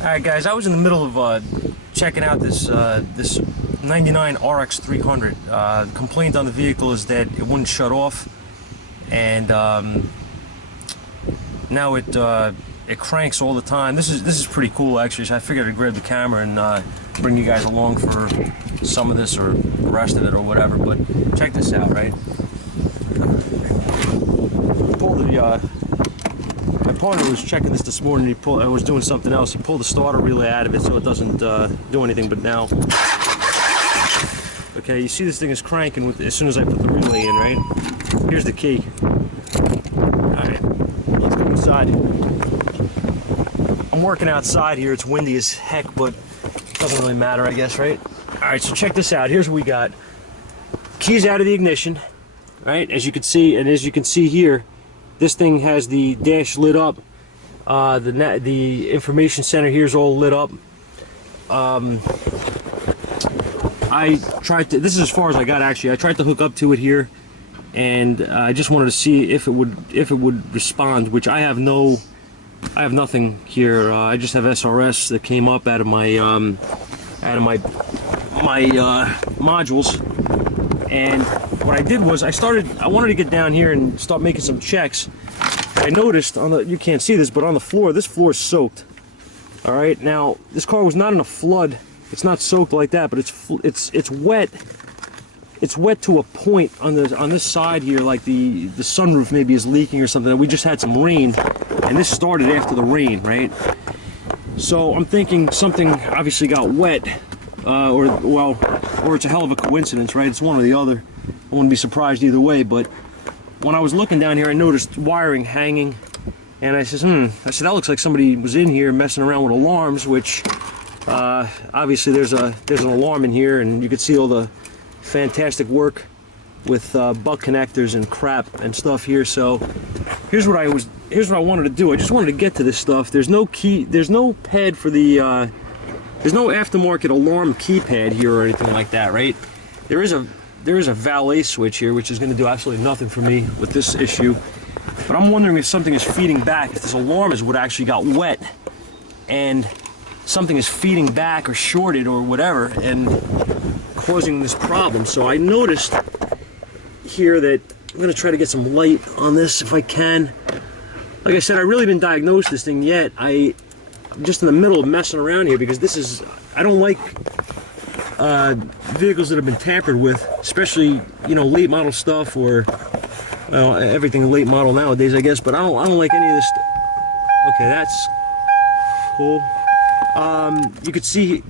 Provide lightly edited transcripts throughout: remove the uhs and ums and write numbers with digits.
Alright guys, I was in the middle of checking out this 99 RX300. Complaint on the vehicle is that it wouldn't shut off, and now it cranks all the time. This is pretty cool actually, so I figured I'd grab the camera and bring you guys along for some of this or the rest of it or whatever. But check this out, right? My partner was checking this morning. I was doing something else. He pulled the starter relay out of it so it doesn't do anything. But now, okay, you see this thing is cranking as soon as I put the relay in, right? Here's the key. All right, let's go inside. I'm working outside here. It's windy as heck, but it doesn't really matter, I guess, right? All right, so check this out. Here's what we got. Keys out of the ignition, right? As you can see, and as you can see here, this thing has the dash lit up. The information center here is all lit up. I tried to. This is as far as I got actually. I tried to hook up to it here, and I just wanted to see if it would respond. Which I have nothing here. I just have SRS that came up out of my modules. And what I did was I wanted to get down here and start making some checks. I noticed you can't see this, but on the floor, this floor is soaked. All right, now this car was not in a flood. It's not soaked like that, but it's wet. It's wet to a point on this side here, like the sunroof maybe is leaking or something. We just had some rain, and this started after the rain, right? So I'm thinking something obviously got wet, or it's a hell of a coincidence, right? It's one or the other. I wouldn't be surprised either way. But when I was looking down here, I noticed wiring hanging, and I said, that looks like somebody was in here messing around with alarms. Which obviously there's an alarm in here, and you can see all the fantastic work with buck connectors and crap and stuff here. So here's what I wanted to do. I just wanted to get to this stuff. There's no key. There's no pad for the. There's no aftermarket alarm keypad here or anything like that, right? There is a valet switch here, which is going to do absolutely nothing for me with this issue. But I'm wondering if something is feeding back. If this alarm is what actually got wet, and something is feeding back or shorted or whatever, and causing this problem. So I noticed here that I'm going to try to get some light on this if I can. Like I said, I really didn't diagnose this thing yet. I'm just in the middle of messing around here because I don't like vehicles that have been tampered with, especially, you know, late model stuff, or well, everything late model nowadays, I guess. But I don't like any of this. Okay, that's cool. You could see.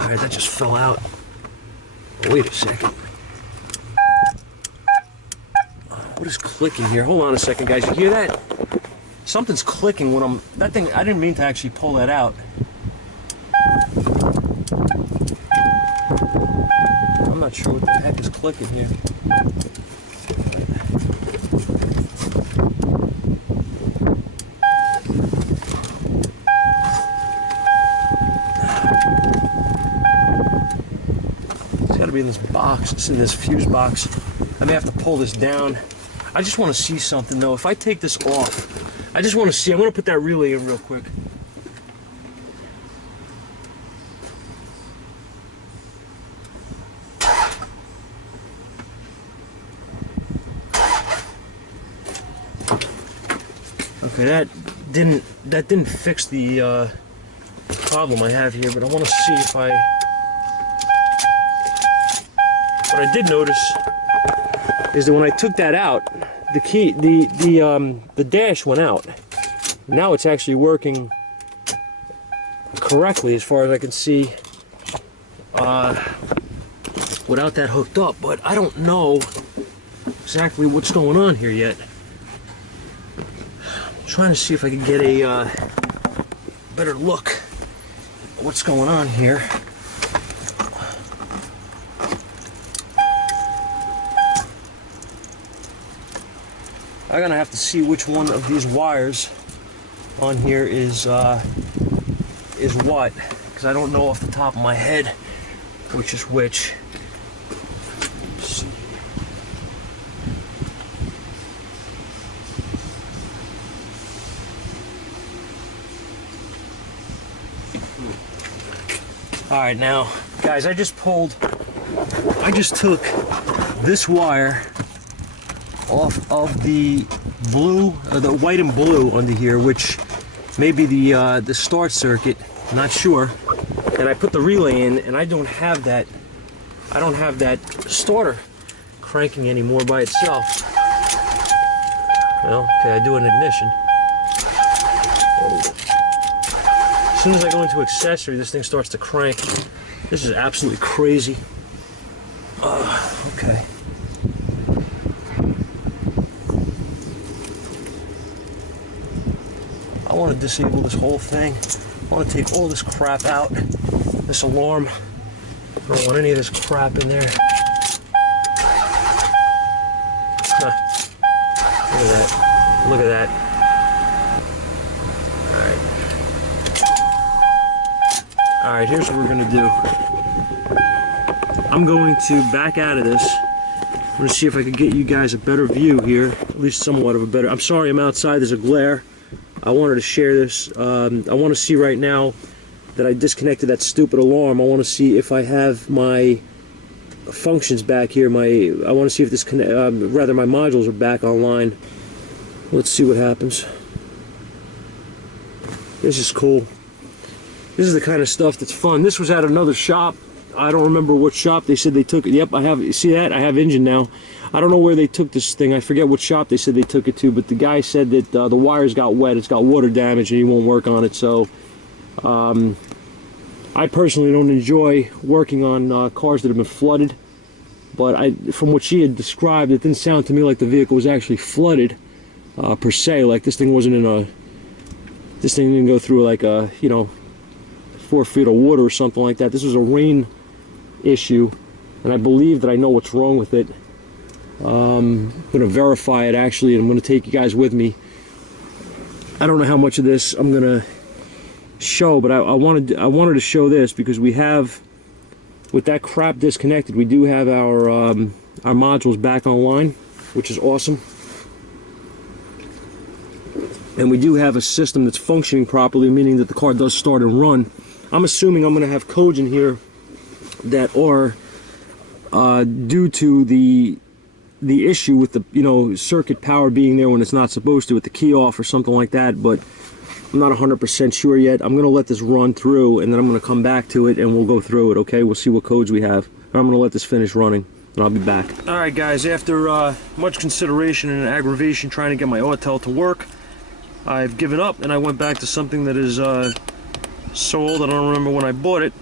All right, that just fell out. Wait a second. What is clicking here? Hold on a second, guys. You hear that? Something's clicking when that thing, I didn't mean to actually pull that out. I'm not sure what the heck is clicking here. It's gotta be in this box. It's in this fuse box. I may have to pull this down. I just want to see something though. If I take this off, I just want to see. I'm going to put that relay in real quick. Okay, that didn't fix the problem I have here, but I want to see if what I did notice is that when I took that out, the dash went out. Now it's actually working correctly as far as I can see without that hooked up, but I don't know exactly what's going on here yet. I'm trying to see if I can get a better look at what's going on here. I'm gonna have to see which one of these wires on here is what, because I don't know off the top of my head which is which. Let's see. Alright, now, guys, I just took this wire off of the blue, the white and blue under here, which may be the start circuit, I'm not sure. And I put the relay in, and I don't have that starter cranking anymore by itself. Well, okay, I do an ignition. Whoa. As soon as I go into accessory, this thing starts to crank. This is absolutely crazy. Okay. I want to disable this whole thing. I want to take all this crap out. This alarm. I don't want any of this crap in there. Huh. Look at that. Look at that. Alright, here's what we're going to do. I'm going to back out of this. I'm going to see if I can get you guys a better view here. At least somewhat of a better. I'm sorry I'm outside, there's a glare. I wanted to share this. I want to see right now that I disconnected that stupid alarm. I want to see if I have my functions back here. I want to see if this rather my modules are back online. Let's see what happens. This is cool. This is the kind of stuff that's fun. This was at another shop. I don't remember what shop. They said they took it. Yep, I have. You see that? I have engine now. I don't know where they took this thing. I forget what shop they said they took it to, but the guy said that the wires got wet. It's got water damage and he won't work on it. So I personally don't enjoy working on cars that have been flooded. But from what she had described, it didn't sound to me like the vehicle was actually flooded per se. Like this thing wasn't in a... This thing didn't go through like a, 4 feet of water or something like that. This was a rain issue, and I believe that I know what's wrong with it. I'm going to verify it actually, and I'm going to take you guys with me. I don't know how much of this I'm going to show, but I wanted to show this because we have, with that crap disconnected, we do have our modules back online, which is awesome. And we do have a system that's functioning properly, meaning that the car does start and run. I'm assuming I'm going to have codes in here that are due to the issue with the circuit power being there when it's not supposed to, with the key off or something like that. But I'm not 100% sure yet. I'm going to let this run through, and then I'm going to come back to it and we'll go through it. Okay, we'll see what codes we have. I'm going to let this finish running, and I'll be back. All right, guys. After much consideration and aggravation trying to get my Autel to work, I've given up and I went back to something that is so old I don't remember when I bought it,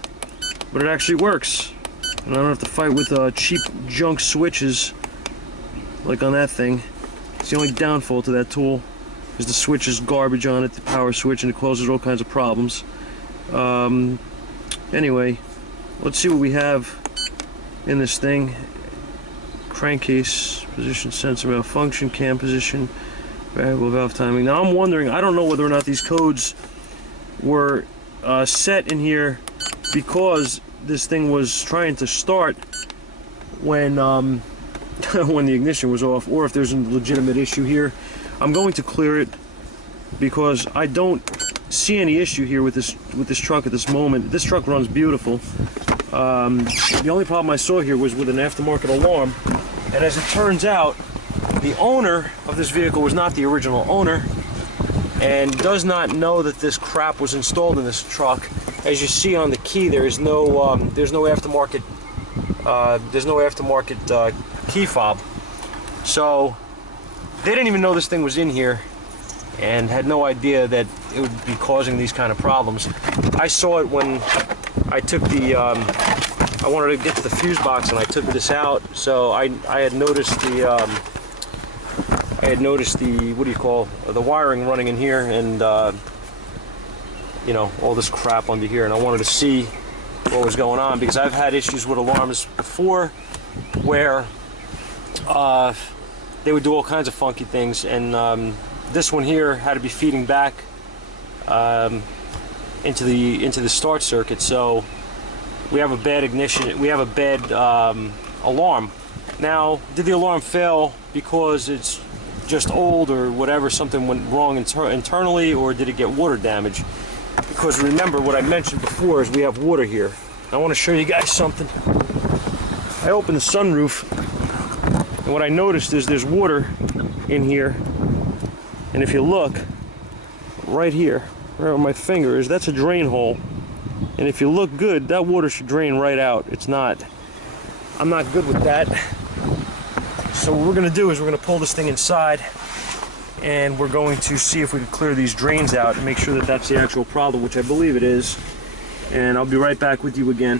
but it actually works. And I don't have to fight with cheap junk switches like on that thing. It's the only downfall to that tool is the switch is garbage on it, the power switch, and it causes all kinds of problems. Anyway, let's see what we have in this thing. Crankcase, position sensor malfunction, cam position, variable valve timing. Now I'm wondering, I don't know whether or not these codes were set in here because this thing was trying to start when when the ignition was off, or if there's a legitimate issue here. I'm going to clear it because I don't see any issue here with this truck at this moment. This truck runs beautiful. The only problem I saw here was with an aftermarket alarm, and as it turns out, the owner of this vehicle was not the original owner and does not know that this crap was installed in this truck. As you see on the key, there's no aftermarket key fob. So they didn't even know this thing was in here and had no idea that it would be causing these kind of problems. I saw it when I took the I wanted to get to the fuse box and I took this out, so I had noticed the what do you call, the wiring running in here, and all this crap under here, and I wanted to see what was going on because I've had issues with alarms before where they would do all kinds of funky things, and this one here had to be feeding back into the start circuit, so we have a bad ignition, we have a bad alarm. Now, did the alarm fail because it's just old or whatever, something went wrong internally, or did it get water damage? Because remember what I mentioned before is we have water here. I want to show you guys something. I opened the sunroof, and what I noticed is there's water in here. And if you look, right here, right where my finger is, that's a drain hole. And if you look good, that water should drain right out. It's not. I'm not good with that. So what we're going to do is we're going to pull this thing inside, and we're going to see if we can clear these drains out and make sure that that's the actual problem, which I believe it is. And I'll be right back with you again.